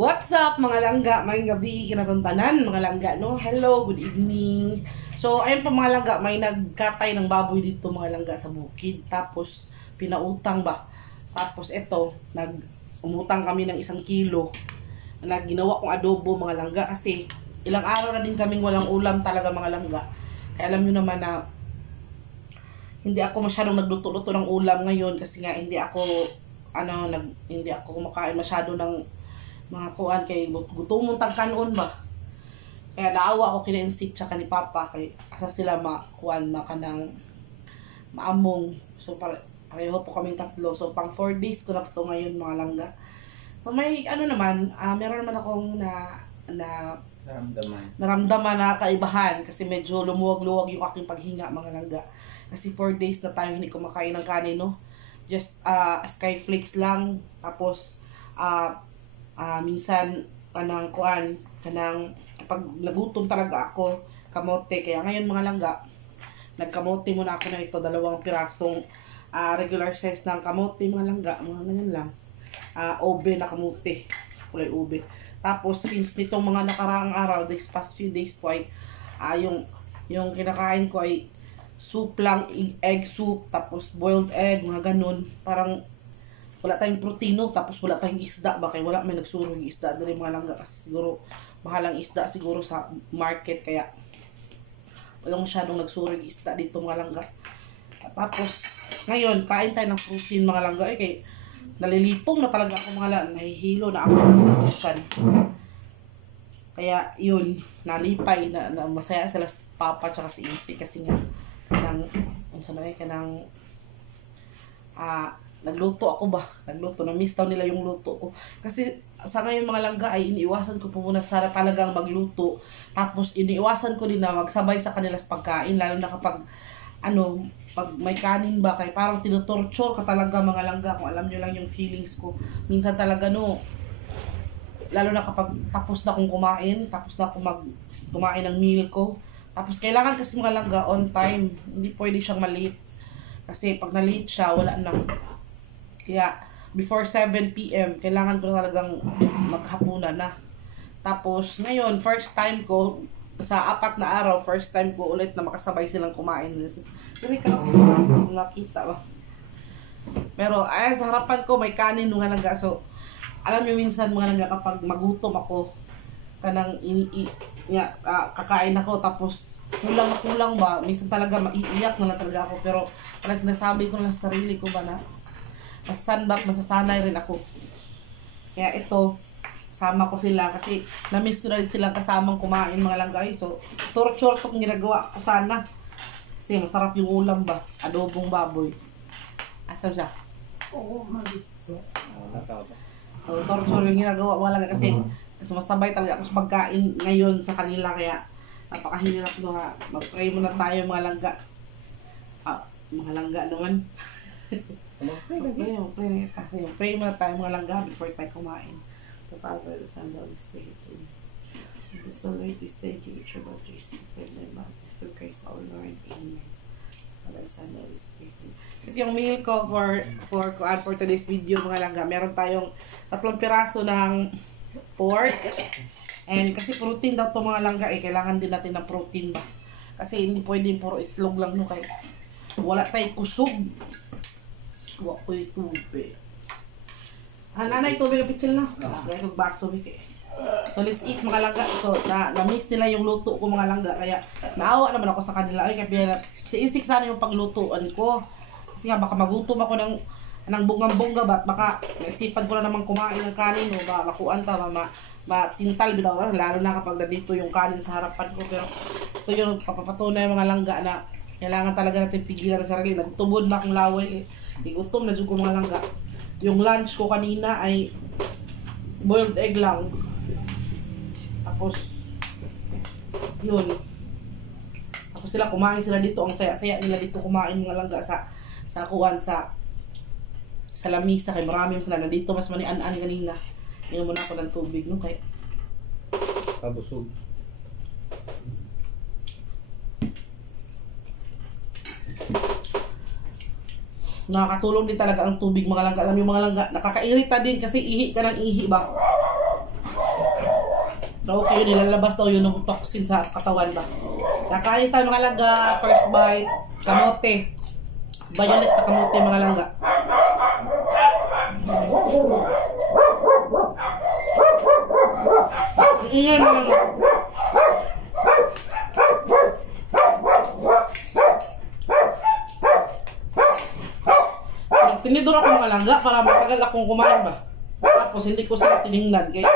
What's up mga langga? May gabi kinatuntanan mga langga, no? Hello, good evening. So, ayun pa mga langga, may nagkatay ng baboy dito mga langga sa bukid. Tapos, pinautang ba? Tapos, eto, umutang kami ng 1 kilo na ginawa kong adobo mga langga. Kasi, ilang araw na din kaming walang ulam talaga mga langga. Kaya alam nyo naman na hindi ako masyadong nagluto-luto ng ulam ngayon kasi nga hindi ako kumakain masyado ng mga kuan kay gutomon tagkanon ba. Kaya naawa ako kina Insik tsaka ni Papa kay asa sila makuan makanang maamong. So pareho po kaming tatlo. So pang 4 days ko na to ngayon mga langga. So may meron naman akong naramdaman na kaibahan kasi medyo lumuwag-luwag yung aking paghinga mga langga. Kasi 4 days na tayo hindi kumakain ng kanin, no? Just skyflakes lang. Tapos minsan kanang pag nagutom talaga ako, kamote. Kaya ngayon mga langga, nagkamote muna ako na ito, 2 pirasong regular size ng kamote mga langga, mga ganyan lang. Ube na kamote, kulay ube. Tapos since nitong mga nakaraang araw, this past few days po ay yung kinakain ko ay soup lang, egg soup, tapos boiled egg, mga ganun. Parang wala tayong proteino, tapos wala tayong isda ba, kaya wala may nagsurog yung isda dali mga langga kasi siguro mahalang isda siguro sa market, kaya walang masyadong nagsurog isda dito mga langga. Tapos ngayon kain tayo ng protein mga langga, kay nalilipong na talaga ako mga langga, nahihilo na ako sa usan. Kaya yun, nalipay na masaya sila Papa tsaka si Insi kasi nga nagluto ako ba? Na-miss daw nila yung luto ko. Kasi sa ngayon mga langga ay iniiwasan ko po muna sana talagang magluto. Tapos iniiwasan ko din na magsabay sa kanila sa pagkain. Lalo na kapag pag may kanin ba, kay parang tinutorture ka talaga mga langga. Kung alam nyo lang yung feelings ko. Minsan talaga lalo na kapag tapos na akong kumain, tapos na akong kumain ng meal ko. Tapos kailangan kasi mga langga on time. Hindi pwede siyang maliit. Kasi pag na-late siya, wala na. Kaya before 7 PM, kailangan ko talagang maghapunan na. Tapos ngayon, first time ko, sa 4 na araw, first time ko ulit na makasabay silang kumain. Pero ikaw, nakita ba? Pero ay, sa harapan ko may kanin mga langga. So, alam niyo minsan mga langga kapag magutom ako, kakain ako tapos kulang ba, minsan talaga maiiyak na talaga ako, pero parang sinasabi ko na sa sarili ko ba na masasanay rin ako. Kaya ito, sama ko sila kasi na-miss ko na rin silang kasamang kumain mga langga. So torture itong ginagawa ko sana kasi masarap yung ulam ba, adobong baboy. Asam siya? Oo, malitso. So torture yung ginagawa mga langga kasi sumasabay talaga ako sa pagkain ngayon sa kanila, kaya napakahirap na. Mag-pray muna tayo mga langga. Mga langga naman. Mag-pray kasi pray muna tayo mga langga before tayo kumain. The Father, the Son, the Holy Spirit. This is so great this day, give it your blood to receive and live by through Christ our Lord. Amen. Father, Son, the Holy Spirit. So yung meal ko for today's video mga langga, meron tayong 3 piraso ng pork. And kasi protein daw to mga langga, kailangan din natin ng protein ba. Kasi hindi pwedeng puro itlog lang kaya wala tayong kusog. Wala ko yung tubig. Nanay, tubig ang pitsil na. Kaya baso So let's eat mga langga. So na-miss nila yung luto ko mga langga, kaya naawa naman ako sa kanila. Kaya si Isik sana yung paglutuan ko. Kasi nga baka magutom ako ng bungang-bongga ba, baka naisipan ko na naman kumain ng kanin o ba makuan ta matintal bitaw, lalo na kapag nandito yung kanin sa harapan ko. Pero ito yung papapatunay mga langga na kailangan talaga natin pigilan sa sarili. Nagtubod na akong laway, igutom na dyan ko mga langga. Yung lunch ko kanina ay boiled egg lang, tapos yun, tapos sila kumain sila dito. Ang saya-saya nila dito kumain mga langga sa lamisa, kay marami sila nandito. Mas manian-an kanina. Inom muna ako ng tubig, no? Kaya kabusog. Nakakatulong din talaga ang tubig mga langga. Alam yung mga langga, nakakairita din kasi ihi ka ng ihi ba? So, okay, yun, nilalabas daw yun ng toxin sa katawan ba. Kakain tayo mga langga, first bite, kamote. Violet na kamote mga langga. Iyan mga langga. Tinidor ako mga langga para matagal akong kumain ba. Tapos hindi ko sila tiningnan. Kaya...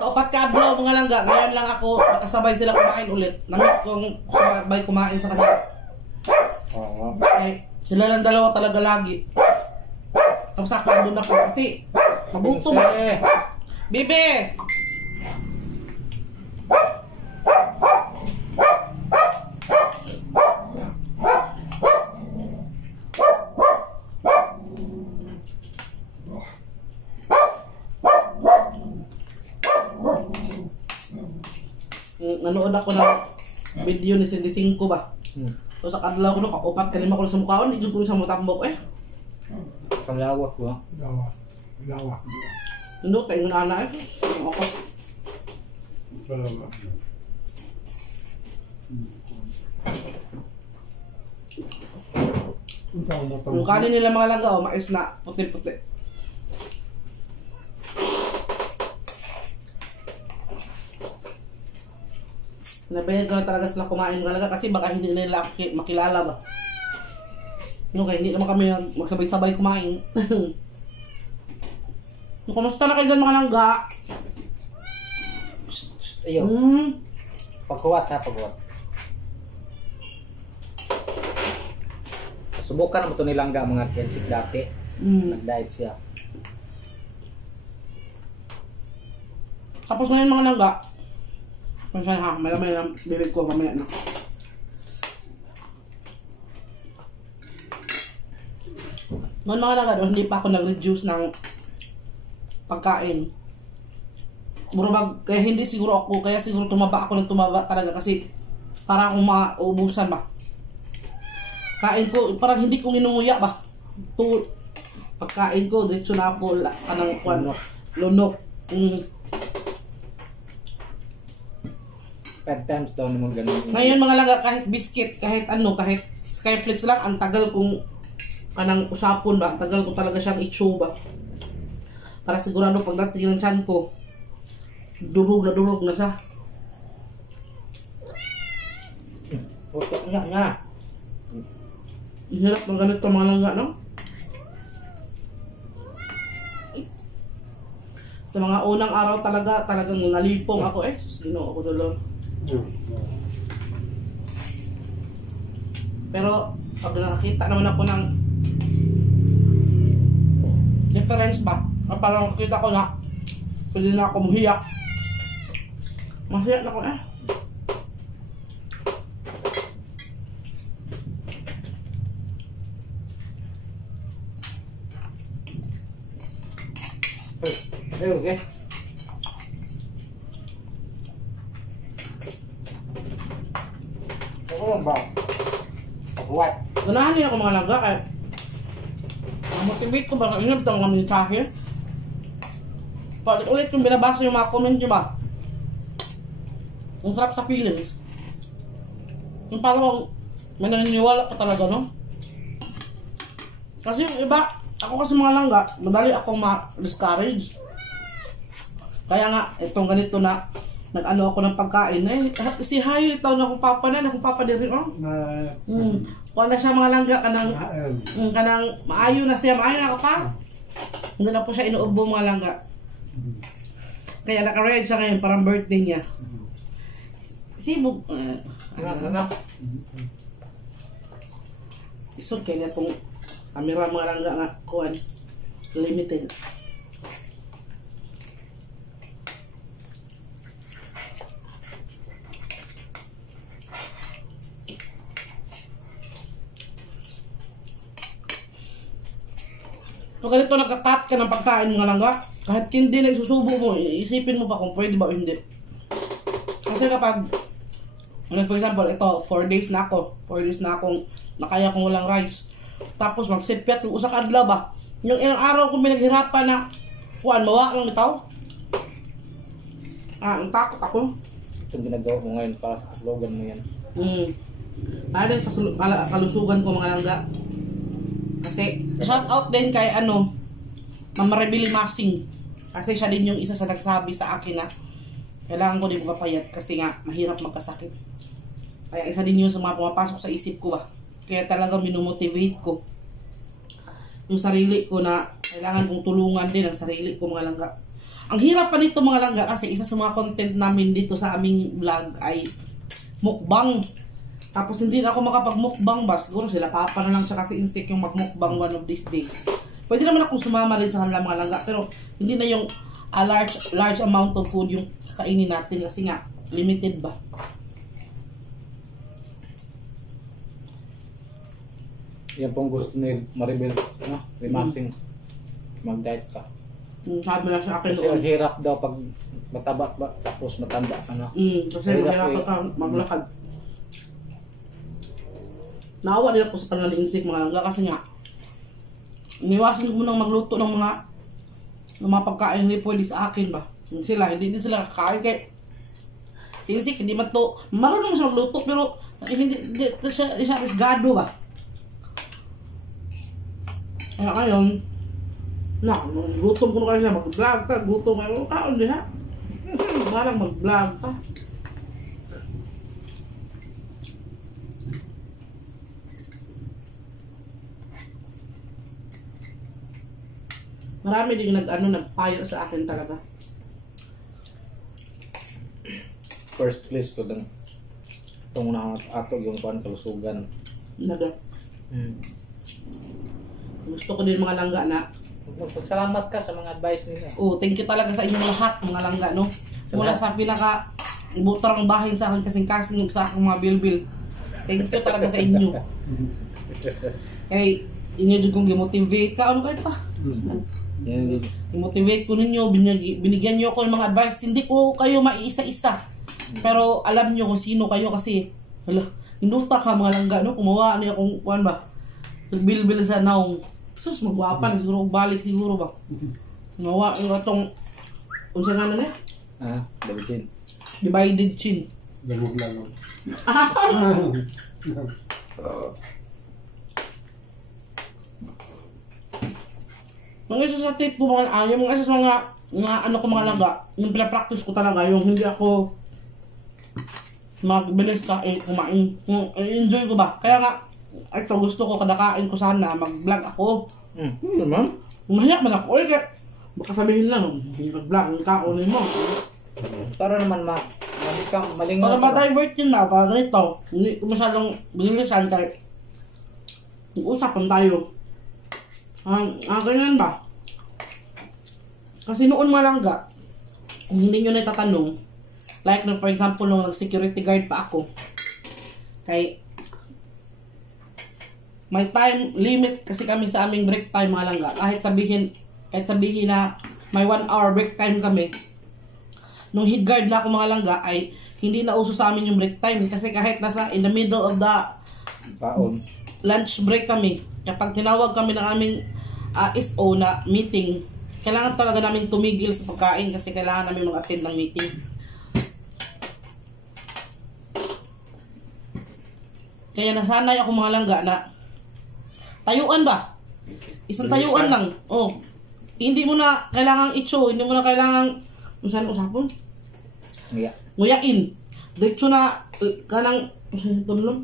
Kaupat ka adlaw mga langga. Ngayon lang ako nakasabay sila kumain ulit. Namiss kong sabay kumain sa kanila. Okay. Sila lang dalawa talaga lagi. Tapos ako doon ako kasi mabuto ba? Bibi! Nanood ako ng video ni Cindy Cinco ba? So sa kadlaw ko no, kaupat kanima ko sa mukhaon, hindi ko sa mutambok eh. Kalawak ko. Lawak. Nandun tayo ng anak eh. Ako. Lawak. Yung kanin nila mga langga, oh, mais na puti-puti. Nabayad ko na talaga sila kumain mga langga kasi baka hindi nila makilala ba. No, kaya hindi naman kami magsabay-sabay kumain. Kumusta na kayo dyan mga langga? Iyo. Pagkuwat ha, pagkuwat. Subukan mo ito nilangga mga kensik dati. Nag-diet siya. Tapos ngayon mga langga, pasensya ha, malamay ng bibig ko mamaya na. Noon mga langga, hindi pa ako nag-reduce ng pagkain. Kaya hindi siguro ako, kaya siguro tumaba ako ng tumaba talaga kasi para akong maubusan ba. Kain ko, parang hindi ko inunguya ba. Pagkain ko, dito na ako kanang lunok. 5 times daw naman ganun. Ngayon mga laga, kahit biscuit, kahit kahit Skyflex lang, ang tagal kong kanang usapon ba, ang tagal ko talaga siyang i-chew ba. Para sigurado pagdating ng tiyan ko, durog na siya. Putok nga. Ang hirap ng ganito mga langga, no? Sa mga unang araw talagang nalipong ako eh. Ginoo ako doon. Pero pag nakakita naman ako ng difference ba? Parang nakita ko na pwede na ako mahiyak. Mahiyak na ako eh. Okay. Ano ba? Pagkuwat. Ganahan din ako mga langga kaya motivate ko ba na ingat ang mga mensahe. Ulit yung binabasa yung mga comment nyo ba? Ang sarap sa feelings. Yung parang may naniniwala pa talaga, no? Kasi yung iba, ako kasi mga langga, madali akong ma-discourage. Kaya nga, itong ganito na nag-ano ako ng pagkain. Eh, si Hayo, itaw na akong papa din rin, oh. Kung na siya mga langga, kanang maayo na siya, maayo na ako pa. Hindi na po siya inuubo mga langga. Kaya naka-red siya ngayon, parang birthday niya. Sibog. Isod kaya itong camera mga langga nga, kuhan. Limited. So ganito nagka-cut ka ng pagkain mga langga, kahit hindi na isusubo mo, isipin mo pa kung pwede ba o hindi. Kasi kapag Like for example, ito, 4 days na ako. 4 days na akong nakaya kong walang rice. Tapos magsipyat yung usak adlaw ba. Yung ilang araw kong pinaghirapan na kuan mawa lang bitaw. Ang takot ako. Itong ginagawa mo ngayon para sa slogan mo yan. Para din kalusugan ko mga langga. Kasi shout out din kay Mama Rebili Masing. Kasi siya din yung isa sa nagsabi sa akin na kailangan ko din magpapayat kasi nga mahirap magkasakit. Kaya isa din yun sa mga pumapasok sa isip ko ba. Kaya talaga minumotivate ko yung sarili ko na kailangan kong tulungan din ang sarili ko mga langga. Ang hirap pa nito mga langga kasi isa sa mga content namin dito sa aming vlog ay mukbang. Tapos hindi na ako makapag-mukbang ba. Siguro sila papa na lang siya kasi instinct yung mag-mukbang one of these days. Pwede naman akong sumama rin sa kanila mga langga. Pero hindi na yung large amount of food yung kainin natin kasi nga limited ba. Yan pong gusto ni Maribel, Masing. Mag-diet ka. Sabi na sa akin Kasi ang hirap daw pag mataba ba, tapos matanda ka na. Kasi mahirap ka maglakad. Naawa nila po sa kanila ni insik mga langga kasi nga iniwasan ko munang magluto ng mga pagkain hindi pwede sa akin ba. Hindi din sila kakain kay si insik hindi man to marunong siya magluto pero hindi siya risgado ba. Kaya ngayon, gutom ko na kayo siya, mag-vlog ka, gutom kayo, kaon din ha. Parang mag-vlog ka. Marami din nagpayo sa akin talaga. First place ko lang. Itong ato yung kalusugan. Naga. Gusto ko din mga langga na Magpasalamat ka sa mga advice nila. thank you talaga sa inyong lahat mga langga no. Mula sa pinaka butorang bahin sa akin kasing-kasing sa akong mga bilbil. Thank you talaga sa inyo. Kay inyo jud kong gi-motivate ka kayo pa. I-motivate ko ninyo, binigyan niyo ako ng mga advice. Hindi ko kayo maiisa-isa. Pero alam niyo kung sino kayo kasi induta ka mga langga no, kumawa niya kung kuan ba. Nagbilbil sa naong. Sus, magwapan. Siguro balik siguro ba. Nawa yung atong unsa nga na niya? David Chin. Divided chin. Galog lang. Mga isa sa tip ko yung mga isa sa mga ko mga laga, yung pinapractice ko talaga, yung hindi ako magbilis kumain. Enjoy ko ba? Kaya nga, ito gusto ko kadakain ko sana, mag-vlog ako. Naman? Mahiyak man ako, kaya baka sabihin lang, mag-vlog, yung kaonin mo. Para naman malingaw. Para ma-divert yun na, para ito, hindi ko masyadong binilisan kahit usapan tayo. Ganyan ba? Kasi noon malangga, kung hindi nyo natatanong, like for example, nung nag-security guard pa ako, kay may time limit kasi kami sa aming break time mga langga. Kahit sabihin na may 1 hour break time kami, nung head guard na ako mga langga ay hindi na uso sa amin yung break time kasi kahit nasa in the middle of the lunch break kami, kapag tinawag kami ng aming SO na meeting, kailangan talaga namin tumigil sa pagkain kasi kailangan namin mag-attend ng meeting. Kaya nasanay ako mga langga na tayuan ba? Isang tayuan lang. Hindi mo na kailangang hindi mo na kailangang usapon? Nguyain. Diretso na kanang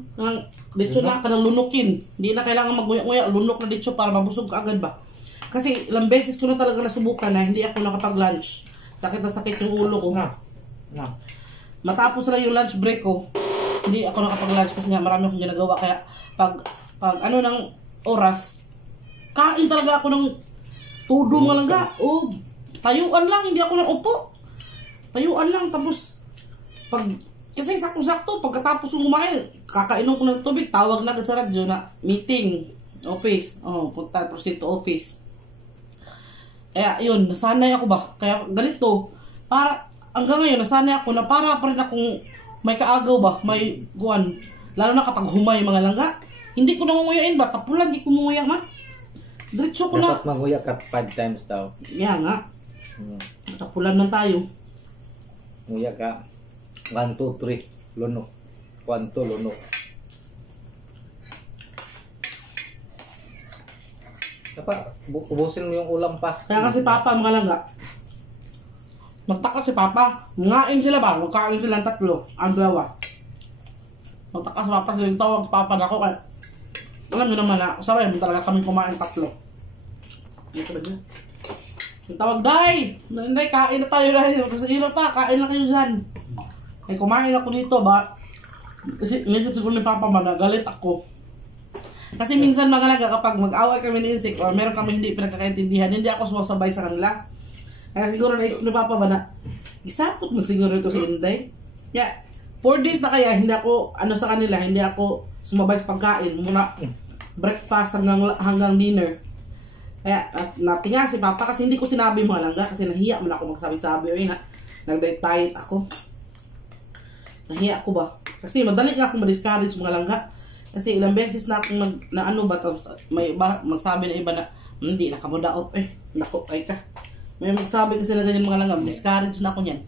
kanang lunukin. Hindi na kailangan mag-nguya-nguya, lunok na dito para mabusog ka agad ba? Kasi ilang beses ko na talaga nasubukan na hindi ako nakapag-lunch. Sakit na sakit yung ulo ko. Matapos na yung lunch break ko, hindi ako nakapag-lunch kasi nga marami akong ginagawa. Kaya pag ng oras, kain talaga ako ng todo mga langga. Tayuan lang, hindi ako nang upo. Tayuan lang, tapos kasi sakto-sakto, pagkatapos ng kumain, kakainom ko ng tubig, tawag na agad sa radyo na meeting, office. Proceed to office. Kaya yun, nasanay ako ba? Kaya ganito, hanggang ngayon, nasanay ako na para pa rin akong may kaagaw ba, may kuan. Lalo na kapag humay mga langga. Hindi ko na munguyain ba? Tapulan, di ko munguya man. Diretso ko na. Dapat manguya ka 5 times daw. Yan nga. Tapulan man tayo. Nguya ka. 1, 2, 3. Lunok. 1, 2, lunok. Dapat, ubusin mo yung ulam pa. Kaya kasi papa mga langga. Magtaka si papa. Ngain sila ba? Magkain silang tatlo. Ang dalawa. Magtaka si papa. Sila tawag si papa na ako. Kaya, alam nyo naman na, sabay mo talaga kami kumain tatlo. Ito ba dyan? Yung tawag, Day! Day, kain na tayo, Day. Kasi ino pa, kain na kayo dyan. Ay, kumain ako dito ba? Kasi inisip siguro ni papa ba na galit ako. Kasi minsan mga laga, kapag mag-away kami ni Isik or meron kami hindi pinagkakaintindihan, hindi ako sumasabay sa kanila. Kaya siguro naisip ni papa ba na, isapot mo siguro ito si Inday. Yeah, 4 days na kaya, hindi ako, sa kanila, hindi ako sumabay sa pagkain. Muna breakfast hanggang dinner. Kaya natinga si papa kasi hindi ko sinabi mga langga kasi nahiya man ako magsabi-sabi. Ay na, nag-diet ako. Nahiya ako ba? Kasi madali nga akong ma-discourage mga langga. Kasi ilang beses na akong may iba, magsabi na iba na hindi, nakamudaot nako, ay ka. May magsabi kasi na ganyan mga langga, discourage na ako niyan.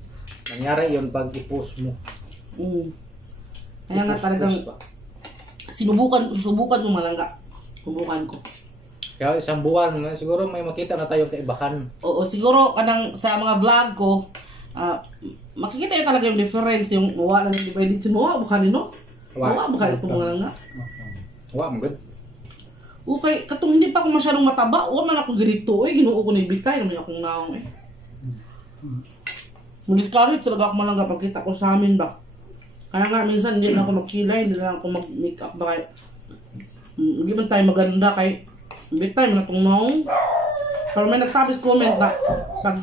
Nangyari yun pag i-post mo. Kaya nga talagang subukan mo mga langga. Subukan ko. Kaya isang buwan, siguro may makita na tayong kaibahan. Oo, siguro kanang sa mga vlog ko, makikita yun talaga yung difference, yung wala na yung dependence mo, baka nino? Wala baka ito mga langga. Wala, magod. Okay, katong hindi pa ako masyadong mataba, wala man ako ganito, ginuo ko na ibigtay, naman akong naong Mag-discourage talaga ako malangga pagkita ko sa amin ba. Kaya nga minsan hindi na ako magkilay, hindi na ako mag-makeup ba kaya. Hindi man tayo maganda kay ibigtay man akong naong. Pero may nagsabi sa comment na pag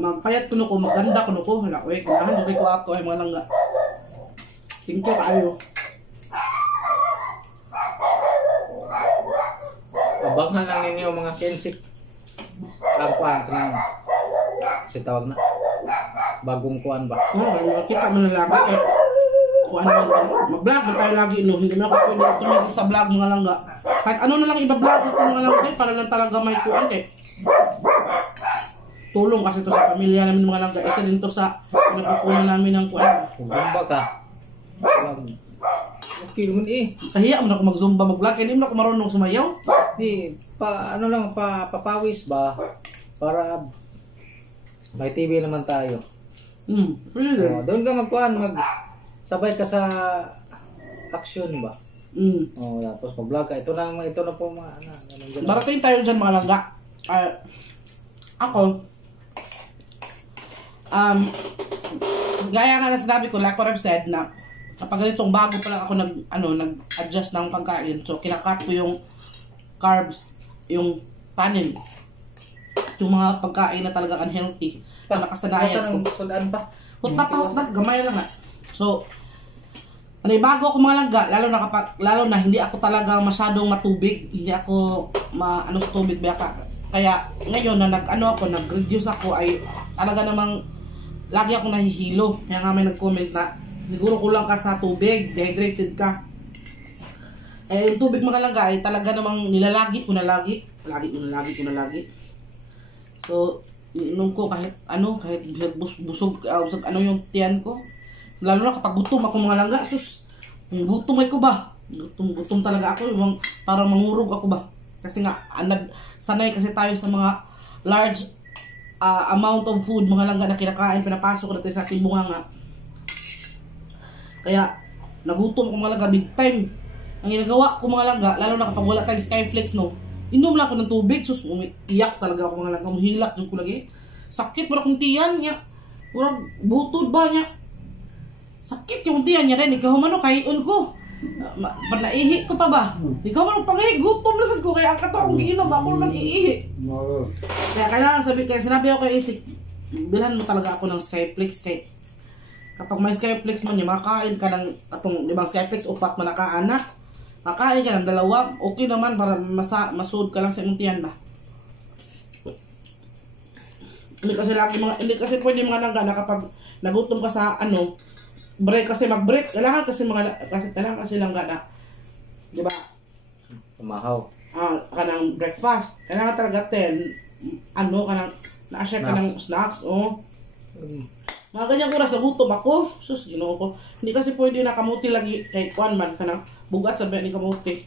magpayat ko ko, maganda ko ko, hala, kailangan ko ako ay mga langga. Thank you kayo. Abangan lang ninyo mga kensik. Ang kuhan ka ng si tawag na bagong kuhan ba? Makita mo na lagi eh. Kung ano, mag-vlog na tayo lagi no. Hindi na ako pwede tumigil sa vlog mga langga. Kahit ano na lang iba-vlog ito mga langga para lang talaga may kuhan tulong kasi to sa pamilya namin mga langga. Isa din to sa pinagkukunan namin ng kuhan. Zumba ka. Okay naman Kahiya mo na ako mag-zumba mag-vlog. Hindi mo na ako marunong sumayaw. Papawis ba? Para may TV naman tayo. Pwede. Doon ka sabay ka sa action ba? Tapos mag-vlog ka. Ito na po mga Darating tayo dyan mga langga. Ako, gaya nga na sinabi ko, like what I've said na kapag ganitong bago pa lang ako nag-adjust ng pagkain. So, kinakat ko yung carbs, yung panin, yung mga pagkain na talagang unhealthy. Na nakasanayan ko. Sudaan pa? Hutna, gamay lang nga. So, bago ako mga langga, lalo na hindi ako talaga masyadong matubig, hindi ako sa tubig kaya ngayon na nag-reduce ako ay talaga namang lagi ako nahihilo. Kaya nga may nag-comment na siguro kulang ka sa tubig, dehydrated ka. Yung tubig mga langga ay talaga namang nilalagi ko na lagi. So, inom ko kahit busog yung tiyan ko. Lalo na kapag gutom ako mga langga, gutom ko ba? Gutom talaga ako, parang mangurog ako ba? Kasi nga, sanay kasi tayo sa mga large amount of food, mga langga na kinakain, pinapasok natin sa ating bunganga. Kaya, nagutom ako mga langga, big time. Ang ginagawa ko mga langga, lalo na kapag wala tayong Skyflex, inom lang ako ng tubig, iyak talaga ako mga langga, humihilak dyan ko lagi. Sakit, wala kong tiyan niya. Wala, butod ba niya? Sakit yung tiyan niya rin, ikaw kahiun ko. Naihi ko pa ba? Ikaw pangihi, gutom na sad ko, kaya ang katawang giinom, ako naman iihi. Kaya kailangan sinabi ako kay Isik, bilhan mo talaga ako ng Skyflex kay kapag may Skyflex man niya, makain ka ng atong libang Skyflex, upat man nakaanak. Makain ka ng 2, okay naman para masud ka lang sa imong tiyan ba. Hindi kasi pwede mga langga na kapag nagutom ka sa break kasi mag-break. Kailangan kasi langga na, di ba? Tumahaw. Kanang breakfast. Kailangan talaga 10. Kanang na-share ka ng snacks, Mga ganyan oras, nagutom ako. Sus, ginoo ko. Hindi kasi pwede na kamuti lagi kay Kwan man. Kanang bugat sabi ni kamuti.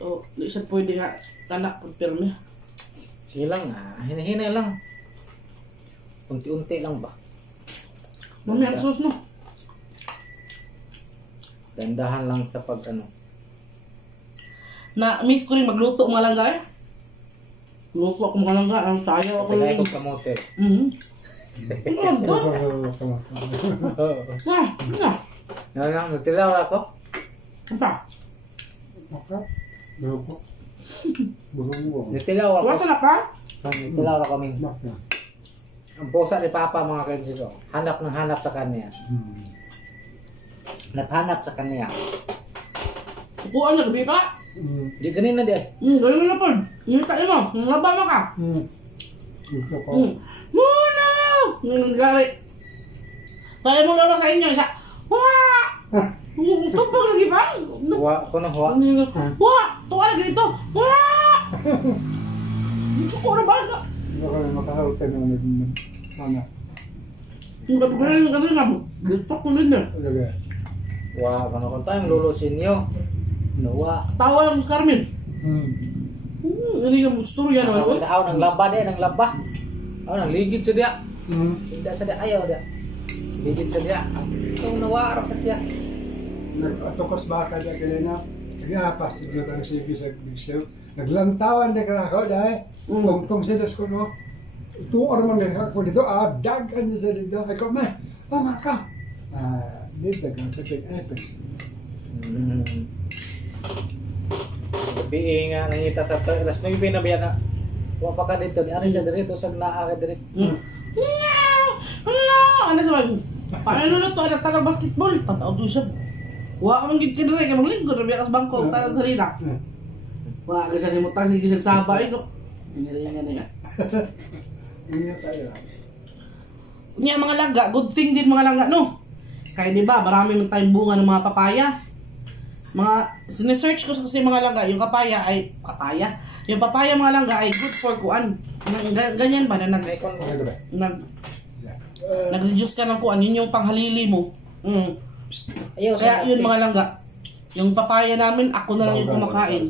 So, hindi siya pwede nga tanak pag pirme. Sige lang, hinahinay lang. Unti-unti lang ba? Mami, ang sus no. Dandahan lang sa Na-miss ko rin magluto mga langga eh. Luto ako mga langga. Ang sayo ako Tagay rin. ko kamote. Ano to? Natilaw ako. Apa? Natilaw ako. Wasa na pa? Natilaw ako kami. Ang pusa ni Papa mga kansis, hanap ng hanap sa kanya. Naghanap sa kanya. Kukuhan na gabi ka? Di ganina di ay. Galing na po. Hintayin mo. Nalaba mo ka. Muna! Gari. Kaya mo lolo sa inyo. Wah! Tupag lagi ba? Huwa, kuno huwa. Wah! Tuwa lagi dito. Wah! Dito ko na ba? Makaharap ka na mana. Ang gabi nga. Dito ko rin na. Huwa, kuno kung tayong lulusin niyo. Huwa. Tawa lang sa Carmen. Ini yung storya naman. Ako nang laba din, nang laba. Ako nang ligid sa dia. Tidak sa dia, ayaw dia. Ligid sa dia. Itong nawarap sa siya. Nagpatukos baka na kanina. Nag-apas dito tayo sige sa Bigsew. Naglantawan na ka ako dahil. Kung sinas ko no. Tuor man ako dito. Dagan niya sa dito. Ako mama ka. Dito ka. Pagpag-epag. Gabi nga nangita sa to. Alas may pinabiyan na. Huwa pa ka dito. Di ari siya dito. Sag naa ka dito. Ano sa mga? Paano na to? Anak tanang basketball. Tataw doon siya. Wala ka mang gitkin rin. Kaya maglingkod. Rabi akas bangko. Tanang salina. Wala ka siya nimutang. Sige siya sabay ko. Iniringan na nga. Hindi tayo. Kunya mga langga. Good thing din mga langga no. Kaya di ba marami man tayong bunga ng mga papaya. Sinesearch ko kasi mga langga. Yung papaya. Yung papaya mga langga ay good for kuan. Ganyan ba na nag-reduce ka ng kuan, yun yung panghalili mo. Ayaw, kaya yun mga langga. Yung papaya namin, ako na lang yung kumakain.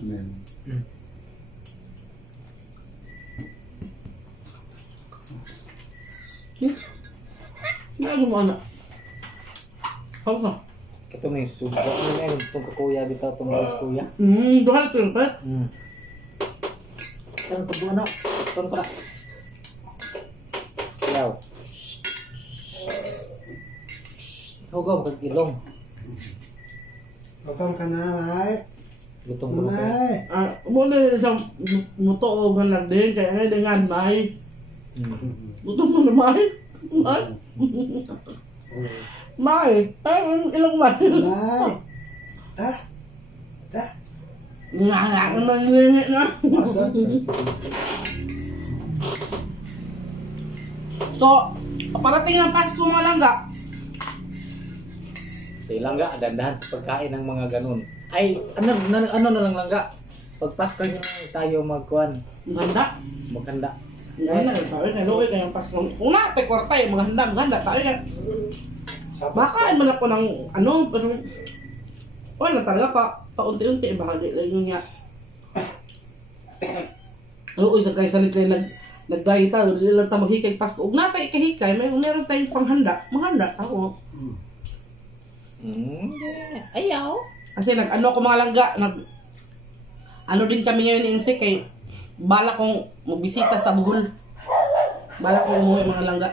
Ano mo anak? Hawag na. Ito may subo. Ano na yun? Itong kakuya dito. Itong mais kuya. Duhal ko yun pa. Saan ko doon na? Saan ko na? Ayaw. Hugaw kag-ilong. Gutom ka na, Nay. Gutom ko na. Nay. Muna yun sa muto o ganag din. Kaya nga dengan may. Gutom mo na may. May. May. Ay, ilang may. Nay. Nga naman nginit na. So, parating ang Pasko mga langga. Sige langga, dandahan sa pagkain ng mga ganun. Ay, ano na lang langga? Pag Pasko yun tayo magkuhan. Maganda. Maganda. Maganda. Sabi na luwi kayong Pasko. Kung natin kwarta yung maganda. Maganda. Sabi na. Baka man ako ng ano. Wala talaga paunti-unti. Baka lang yun nga. Luwi sa kayo salit kayo nag-diet tayo. Hindi lang tayo maghikay Pasko. Huwag natin ikahikay. Meron tayong panghanda. Maghanda. Ako. Ayaw. Kasi nag-ano ko mga langga, ano din kami ngayon ni Insik kay bala kong magbisita sa Bohol. Bala kong umuwi mga langga.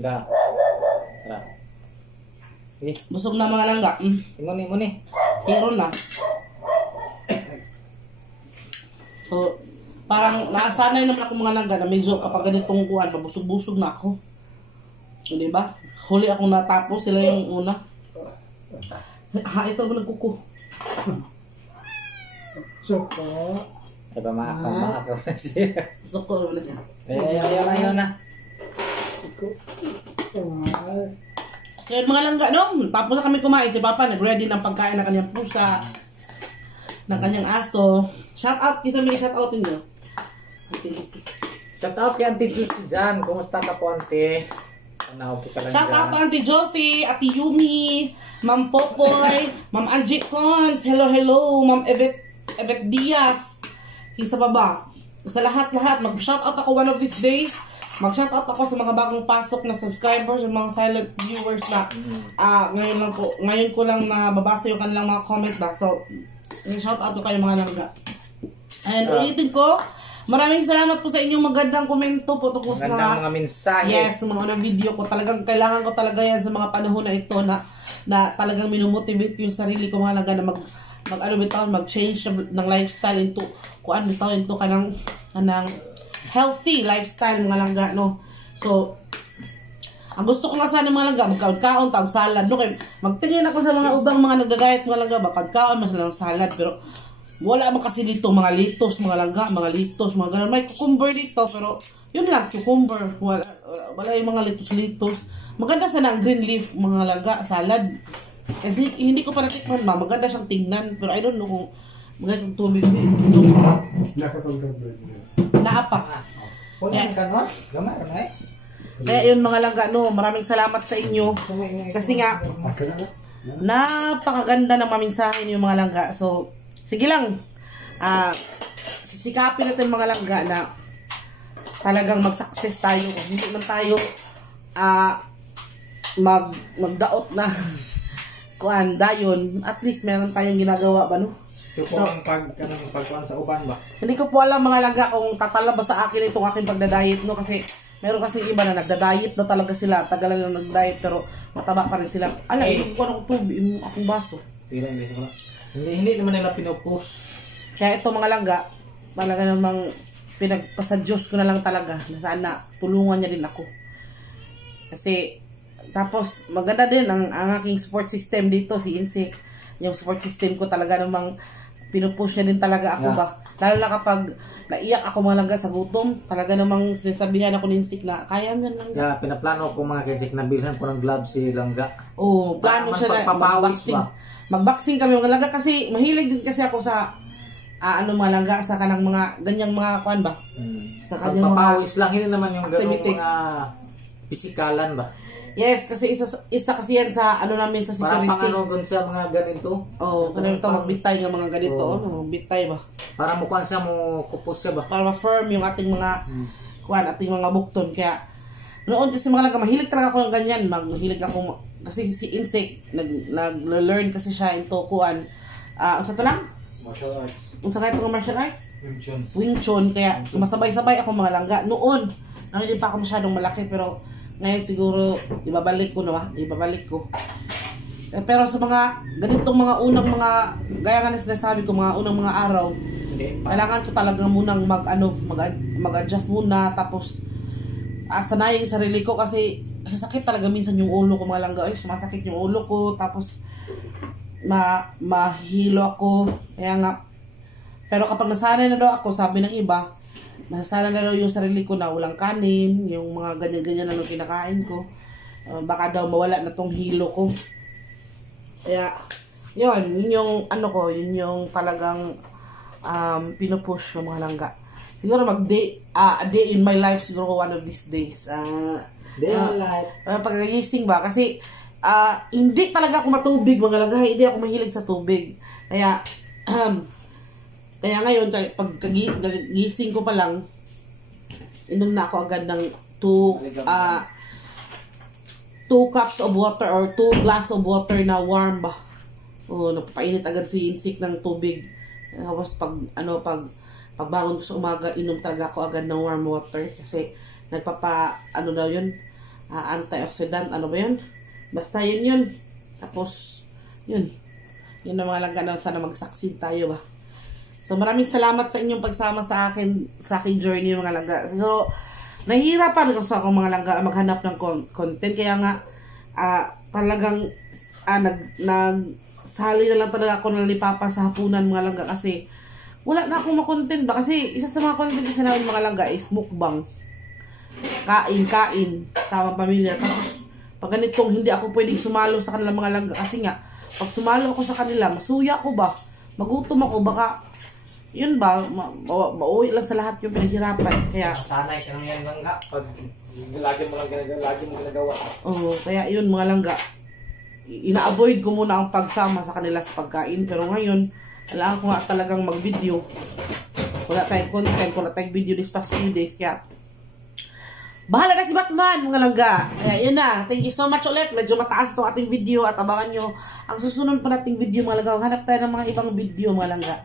Da. Busog na mga langga. Imuni. Zero na. So, parang naasanay naman ako mga langga na medyo kapag ganitong kuhan, mabusog-busog na ako. So, diba? Huli akong natapos, sila yung una. Ito ako nagkuko. Suko. Ay ba maakaw na siya. Suko naman na siya. Ayaw na. Suko. So yun mga langga, no? Tapos na kami kumain, si Papa nag-ready ng pagkain ng kanyang pusa, ng kanyang aso. Shout out, kisa may shout out ninyo. Shout out kay Auntie Juicy dyan. Kumusta ka po, Auntie? Shout out to Auntie Josie, Ate Yumi, Ma'am Popoy, Ma'am Angie Cons, hello, Ma'am Evet Diaz. Isa pa ba? Sa lahat-lahat, mag-shout out ako one of these days. Mag-shout out ako sa mga bagong pasok na subscribers, yung mga silent viewers na ngayon ko lang nababasa yung kanilang mga comment ba. So, shout out ko kayo mga langga. And ulitin ko, maraming salamat po sa inyong magandang komento po tungkol sa mga mensahe. Yes, sa mga unang video ko. Talagang kailangan ko talaga yan sa mga panahon na ito na talagang minumotivate yung sarili ko mga langga na mag-change ng lifestyle into kuan bitaw into kanang healthy lifestyle mga langga, no. So ang gusto ko nga sana mga langga magkaon tawag salad, no, kay magtingin ako sa mga ubang mga nagda-diet mga langga magkaon mas lang salad, pero wala man kasi dito mga litos mga langga, mga ganun. May cucumber dito pero yun lang, cucumber, wala yung mga litos. Maganda sana ang green leaf mga langga salad. Kasi hindi ko pa natikman ba, maganda siyang tingnan, pero I don't know kung maganda yung tubig. Naapa. Kaya yun mga langga, no, maraming salamat sa inyo. Kasi nga, napakaganda ng maminsahin yung mga langga. So, sige lang, sisikapin natin mga langga na talagang mag-success tayo. Hindi man tayo magdaot na kuan dayon, at least meron tayong ginagawa ba, no? Ito po ang pagkuhan sa uban ba? Hindi ko po alam mga langga kung tatala ba sa akin itong aking pagdadayet, no? Kasi meron kasi iba na nagdadayet na talaga sila, tagal lang nagdayet pero mataba pa rin sila. Hindi ko akong tubig, yung akong baso. Hindi naman nila pinupush. Kaya ito mga langga, talaga namang pinagpasadyos ko na lang talaga na sana tulungan niya din ako. Kasi tapos maganda din ang aking support system dito, si Insik. Yung support system ko talaga namang pinupush niya din talaga ako ba. Lalo na kapag naiyak ako mga langga sa gutom, talaga namang sinasabihan ako ni Insik na kaya mo yan langga. Yeah, pinaplano ko mga Insik na bilhan ko ng gloves si langga. Oo, plano siya na mag-boxing kami mga langga kasi mahilig din kasi ako sa mga langga sa kanang mga ganyang mga kuan ba. Sa kanyang papawis lang, hindi naman yung ganung activities. Mga pisikalan ba. Yes, kasi isa kasi yan sa namin sa security. Para panganugon siya mga ganito. Ganito magbitay ng mga ganito, magbitay ba. Para mo kuan siya, mo kupos siya ba. Para ma-firm yung ating mga kuan, ating mga bukton. Kaya noon kasi mga langga, mahilig talaga ako ng ganyan. Mahilig ako kasi si Insik nag-learn kasi siya into kuan. Unsa to lang? Martial arts. Unsa kay itong martial arts? Wing Chun. Kaya sumasabay-sabay ako mga langga. Noon, hindi pa ako masyadong malaki pero ngayon siguro ibabalik ko. Pero sa mga ganitong mga unang mga gaya nga na sinasabi ko, mga unang mga araw, kailangan ko talaga munang mag-adjust muna, tapos sanayin yung sarili ko kasi sasakit talaga minsan yung ulo ko mga langga. Sumasakit yung ulo ko, tapos mahilo ako. Kaya nga, pero kapag nasanay na daw ako, sabi ng iba, masasanay na daw yung sarili ko na walang kanin, yung mga ganyan-ganyan na nung kinakain ko. Baka daw mawala na tong hilo ko. Kaya, yun yung yun yung talagang pinupush ng mga langga. Siguro a day in my life, siguro one of these days. Day in my life. Pag-gising ba? Kasi, hindi talaga ako matubig mga langga. Hindi ako mahilig sa tubig. Kaya, kaya ngayon, pag gising ko pa lang, inom na ako agad ng 2 cups of water or 2 glass of water na warm ba. Napapainit agad si Insik ng tubig. Tapos pagbangon ko sa umaga, inom talaga ako agad ng warm water kasi daw yun, antioxidant, ba yun? Basta yun. Tapos, yun ang mga langga na sana mag-succeed tayo ba. So maraming salamat sa inyong pagsama sa aking journey mga langga. Siguro nahihirapan ako sa akong mga langga maghanap ng content, kaya nga talagang nagsali na lang talaga ako ng ni Papa sa hapunan mga langga kasi wala na akong makontent ba. Kasi isa sa mga content kasi namin mga langga is mukbang, kain sa mga pamilya. Tapos Pag ganitong hindi ako pwedeng sumalo sa kanilang mga langga kasi nga, pag sumalo ako sa kanila, masuya ko ba? Magutom ako, baka, yun ba, mauwi lang sa lahat yung pinaghirapan. Kaya, Sanay ka nang yan langga. Pag lagi mo ginagawa. oo, kaya yun mga langga, ina-avoid ko muna ang pagsama sa kanila sa pagkain. Pero ngayon, kailangan ko nga talagang mag-video. Wala tayong content, wala tayong video this past few days. Kaya, bahala na si Batman, mga langga. Kaya yun na. Thank you so much ulit. Medyo mataas itong ating video at abangan nyo ang susunod pa nating video, mga langga. Hanap tayo ng mga ibang video, mga langga.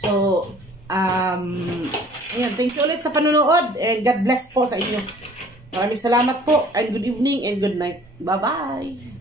So, ayan. Thank you ulit sa panonood and God bless po sa inyo. Maraming salamat po and good evening and good night. Bye-bye!